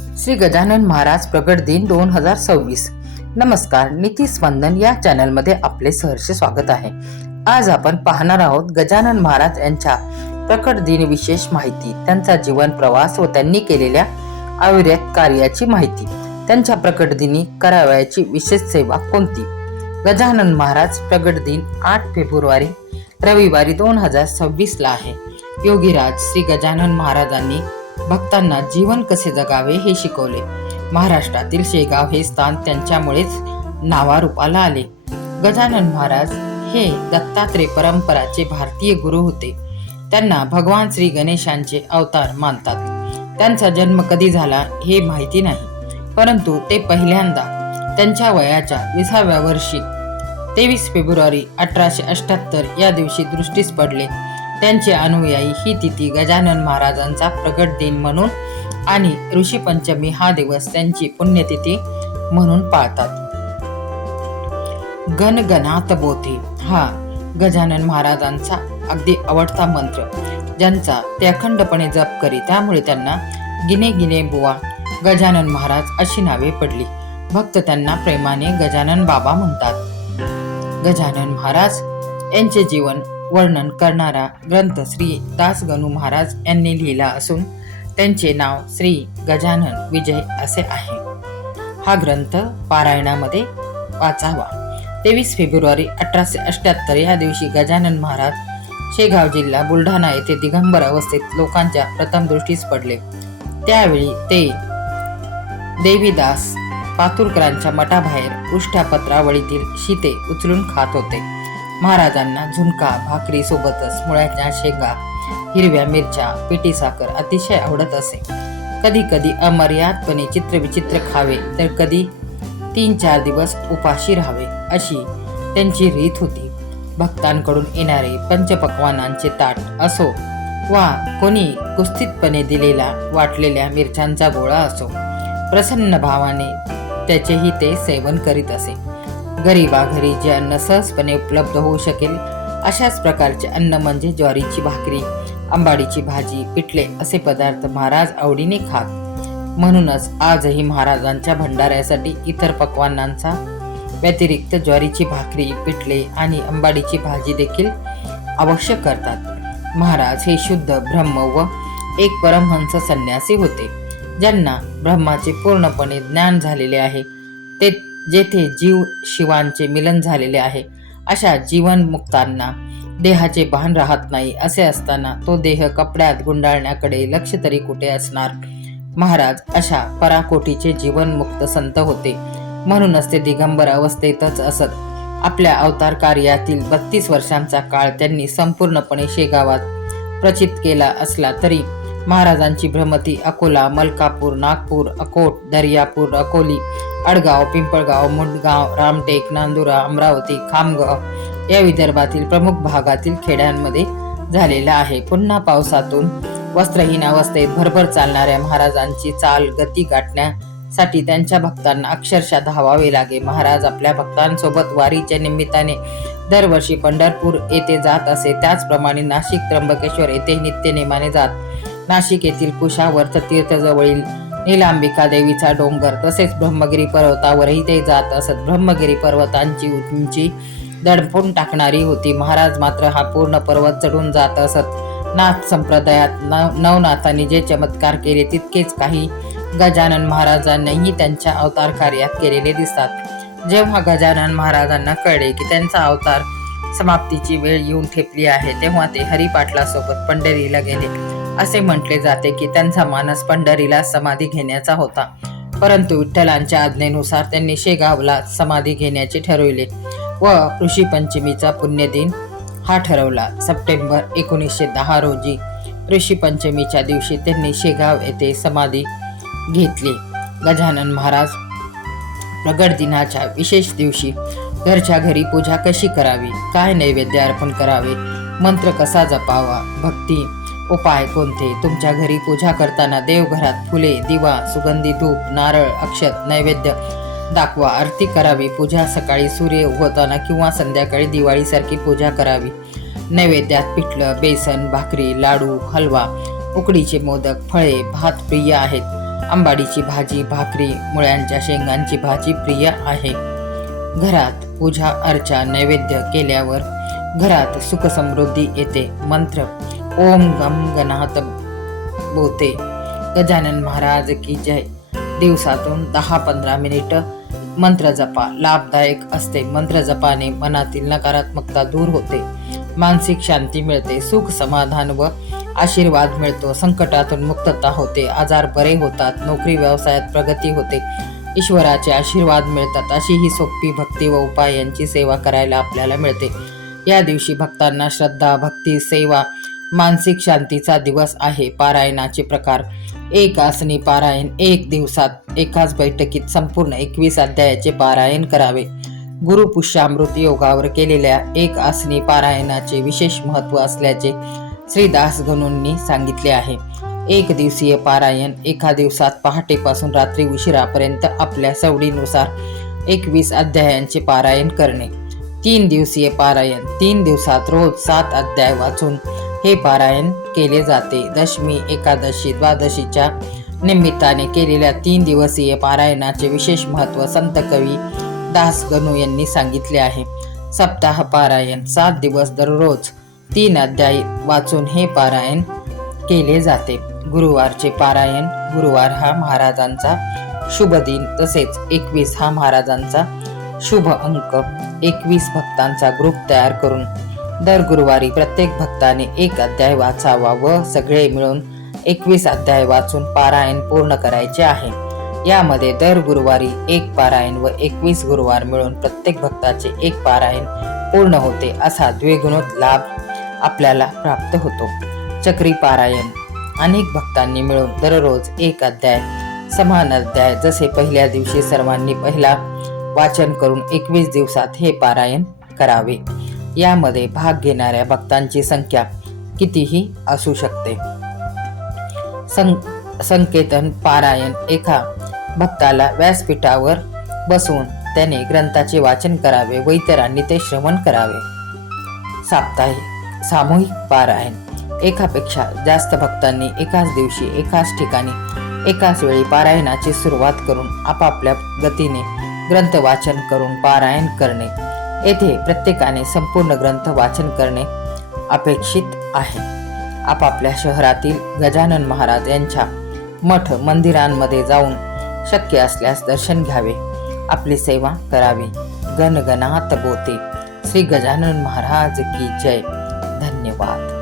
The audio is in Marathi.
श्री गजानन महाराज प्रकट दिन 2026। नमस्कार, नीती स्पंदन या चॅनलमध्ये आपले सहर्ष स्वागत आहे। आज आपण पाहणार आहोत गजानन महाराज यांच्या प्रकट दिन विशेष माहिती, त्यांचा जीवन प्रवास व त्यांनी केलेल्या अविरत कार्याची माहिती। त्यांच्या प्रकट दिनी करावयाची विशेष सेवा कोणती? गजानन महाराज प्रकट दिन 8 फेब्रुवारी रविवारी 2026 ला आहे। योगीराज श्री गजानन महाराजांनी भक्तांना जीवन कसे जगावे हे शिकवले। महाराष्ट्रातील शेगाव हे स्थान त्यांच्यामुळेच नावारूपाला आले। गजानन महाराज हे दत्तात्रेय परंपराचे भारतीय गुरु होते। त्यांना भगवान श्री गणेशांचे अवतार मानतात। त्यांचा जन्म कधी झाला हे माहिती नाही, परंतु ते पहिल्यांदा त्यांच्या वयाच्या 20व्या वर्षी 23 फेब्रुवारी 1878 या दिवशी दृष्टीस पडले। त्यांचे अनुयायी ही तिथी गजानन महाराजांचा प्रकट दिन म्हणून आणि ऋषी पंचमी हा दिवस त्यांची पुण्यतिथी म्हणून पाळतात। गणगणात बोथे हा गजानन महाराजांचा अगदी आवडता मंत्र, ज्यांचा ते अखंडपणे जप करी, त्यामुळे त्यांना गिने गिने बुवा गजानन महाराज अशी नावे पडली। भक्त त्यांना प्रेमाने गजानन बाबा म्हणतात। गजानन महाराज यांचे जीवन वर्णन करणारा ग्रंथ श्री दासगणू महाराज यांनी लिहिला असून त्यांचे नाव श्री गजानन विजय असे आहे। हा ग्रंथ पारायणामध्ये वाचावा। 23 फेब्रुवारी 1878 या दिवशी गजानन महाराज शेगाव जिल्हा बुलढाणा येथे दिगंबर अवस्थेत लोकांच्या प्रथम दृष्टीस पडले। त्यावेळी ते देवीदास पातुरकरांच्या मठाबाहेर उष्टापत्रावळीतील शिते उचलून खात होते। महाराजांना झुणका भाकरी सोबतच मुळ्याच्या शेंगा, हिरव्या मिरच्या, पिठी साखर अतिशय आवडत असे। कधी कधी अमर्यादपणे चित्रविचित्र खावे, तर कधी 3-4 दिवस उपाशी राहावे अशी त्यांची रीत होती। भक्तांकडून येणारे पंचपक्वानांचे ताट असो वा कोणी कुस्तीतपणे दिलेला वाटलेल्या मिरच्यांचा गोळा असो, प्रसन्न भावाने त्याचेही ते सेवन करीत असे। गरीबाघरी जे अन्न सहजपणे उपलब्ध होऊ शकेल अशाच प्रकारचे अन्न म्हणजे ज्वारीची भाकरी, आंबाडीची भाजी, पिठले असे पदार्थ महाराज आवडीने खात। म्हणूनच आजही महाराजांच्या भंडाऱ्यासाठी इतर पक्वान्नांचा व्यतिरिक्त ज्वारीची भाकरी, पिठले आणि आंबाडीची भाजी देखील आवश्यक करतात। महाराज हे शुद्ध ब्रह्म व एक परमहंस संन्यासी होते, ज्यांना ब्रह्माचे पूर्णपणे ज्ञान झालेले आहे। ते जेथे जीव शिवांचे मिलन झालेले आहे अशा जीवनमुक्तांना देहाचे भान राहत नाही। असे असताना तो देह कपड्यात गुंडाळण्याकडे लक्ष तरी कुठे असणार? महाराज अशा पराकोटीचे जीवनमुक्त संत होते, म्हणूनच ते दिगंबर अवस्थेतच असत। आपल्या अवतार कार्यातील 32 वर्षांचा काळ त्यांनी संपूर्णपणे शेगावात प्रचित केला असला तरी महाराजांची भ्रमती अकोला, मलकापूर, नागपूर, अकोट, दर्यापूर, अकोली, अडगाव, पिंपळगाव, मुंडगाव, रामटेक, नांदुरा, अमरावती, खामगाव या विदर्भातील प्रमुख भागातील खेड्यांमध्ये झालेला आहे। पुन्हा पावसातून वस्त्रहीन अवस्थेत भरभर चालणाऱ्या महाराजांची चाल गती गाठण्यासाठी त्यांच्या भक्तांना अक्षरशः धावावे लागे। महाराज आपल्या भक्तांसोबत वारीच्या निमित्ताने दरवर्षी पंढरपूर येथे जात असे। त्याचप्रमाणे नाशिक, त्र्यंबकेश्वर येथे नित्यनेमाने जात। नाशिक येथील कुशावर्त तीर्थजवळील नीलांबिका देवीचा डोंगर तसेच ब्रह्मगिरी पर्वतावरही ते जात असत। ब्रह्मगिरी पर्वतांची उंची दडपून टाकणारी होती। महाराज मात्र हा पूर्ण पर्वत चढून जात असत। नाथ संप्रदायात नवनाथांनी जे चमत्कार केले तितकेच काही गजानन महाराजांनीही त्यांच्या अवतार कार्यात केलेले दिसतात। जेव्हा गजानन महाराजांना कळले की त्यांचा अवतार समाप्तीची वेळ येऊन ठेपली आहे, तेव्हा ते हरिपाटलासोबत पंढरीला गेले। असे म्हटले जाते की त्यांचा मानस पंढरीला समाधी घेण्याचा होता, परंतु विठ्ठलांच्या आज्ञेनुसार त्यांनी शेगावला समाधी घेण्याचे ठरविले व ऋषी पंचमीचा पुण्यदिन हा ठरवला। सप्टेंबर 1910 रोजी ऋषी पंचमीच्या दिवशी त्यांनी शेगाव येथे समाधी घेतली। गजानन महाराज प्रगट दिनाच्या विशेष दिवशी घरच्या घरी पूजा कशी करावी, काय नैवेद्य अर्पण करावे, मंत्र कसा जपावा, भक्ती उपाय कोणते? तुमच्या घरी पूजा करताना देवघरात फुले, दिवा, सुगंधी धूप, नारळ, अक्षत नैवेद्य दाखवा। आरती करावी। पूजा सकाळी सूर्य उगवताना किंवा संध्याकाळी दिवाळीसारखी पूजा करावी। नैवेद्यात पिठलं, बेसन, भाकरी, लाडू, हलवा, उकडीचे मोदक, फळे, भात प्रिय आहेत। आंबाडीची भाजी, भाकरी, मुळ्यांच्या शेंगांची भाजी प्रिय आहे. घरात पूजा अर्चा नैवेद्य केल्यावर घरात सुख समृद्धी येते. मंत्र ओम गम गणात बोते. गजानन महाराज की जय. दिवसातून 10-15 मिनिटं मंत्र जपा, लाभदायक असते. मंत्र जपाने मनातील नकारात्मकता दूर होते, मानसिक शांती मिळते, सुख समाधान व आशीर्वाद मिळतो, संकटातून मुक्तता होते, आजार बरे होतात, नोकरी व्यवसायात प्रगती होते, ईश्वराचे आशीर्वाद मिळतात. अशी ही सोपी भक्ती व उपाय यांची सेवा करायला आपल्याला मिळते. या दिवशी भक्तांना श्रद्धा, भक्ती, सेवा, मानसिक शांतीचा दिवस आहे. पारायणाचे प्रकार. एक आसनी पारायण. 1 दिवसात एकाच बैठकीत संपूर्ण 21 अध्यायाचे पारायण करावे. गुरु पुष्यामृत योगावर केलेल्या एक आसनी पारायणाचे विशेष महत्त्व असल्याचे श्री दास गणूंनी सांगितले आहे. 1 दिवसीय पारायण. एका दिवसात पहाटेपासून रात्री उशिरापर्यंत आपल्या सवडीनुसार 21 अध्यायांचे पारायण करणे. 3 दिवसीय पारायण. 3 दिवसात रोज 7 अध्याय वाचून हे पारायण केले जाते. दशमी, एकादशी, द्वादशीच्या निमित्ताने केलेल्या 3 दिवसीय पारायणाचे विशेष महत्त्व संत कवी दास गणू यांनी सांगितले आहे. सप्ताह पारायण. 7 दिवस दररोज 3 अध्याय वाचून हे पारायण केले जाते. गुरुवारचे पारायण. गुरुवार हा महाराजांचा शुभ दिन, तसेच 21 हा महाराजांचा शुभ अंक. 21 भक्तांचा ग्रुप तयार करून दर गुरुवारी प्रत्येक भक्ताने 1 अध्याय वाचावा व सगळे मिळून 21 अध्याय वाचून पारायण पूर्ण करायचे आहे. यामध्ये दर गुरुवारी 1 पारायण व 21 गुरुवार मिळून प्रत्येक भक्ताचे 1 पारायण पूर्ण होते. असा द्विगुणित लाभ आपल्याला प्राप्त होतो. चक्री पारायण. अनेक भक्तांनी मिळून दररोज 1 अध्याय, समान अध्याय, जसे पहिल्या दिवशी सर्वांनी पहिला वाचन करून 21 दिवसात हे पारायण करावे. यामध्ये भाग घेणाऱ्या भक्तांची संख्या कितीही असू शकते. संकेतन पारायण. एका भक्ताला व्यासपीठावर बसवून त्याने ग्रंथाचे वाचन करावे व इतरांनी ते श्रवण करावे. साप्ताहिक सामूहिक पारायण. एकापेक्षा जास्त भक्तांनी एकाच दिवशी एकाच ठिकाणी एकाच वेळी पारायणाची सुरुवात करून आपापल्या गतीने ग्रंथ वाचन करून पारायण करणे. येथे प्रत्येकाने संपूर्ण ग्रंथ वाचन करणे अपेक्षित आहे. आपापल्या शहरातील गजानन महाराज यांच्या मठ मंदिरांमध्ये जाऊन शक्य असल्यास दर्शन घ्यावे, आपली सेवा करावी. गणगणात बोते. श्री गजानन महाराज की जय. धन्यवाद.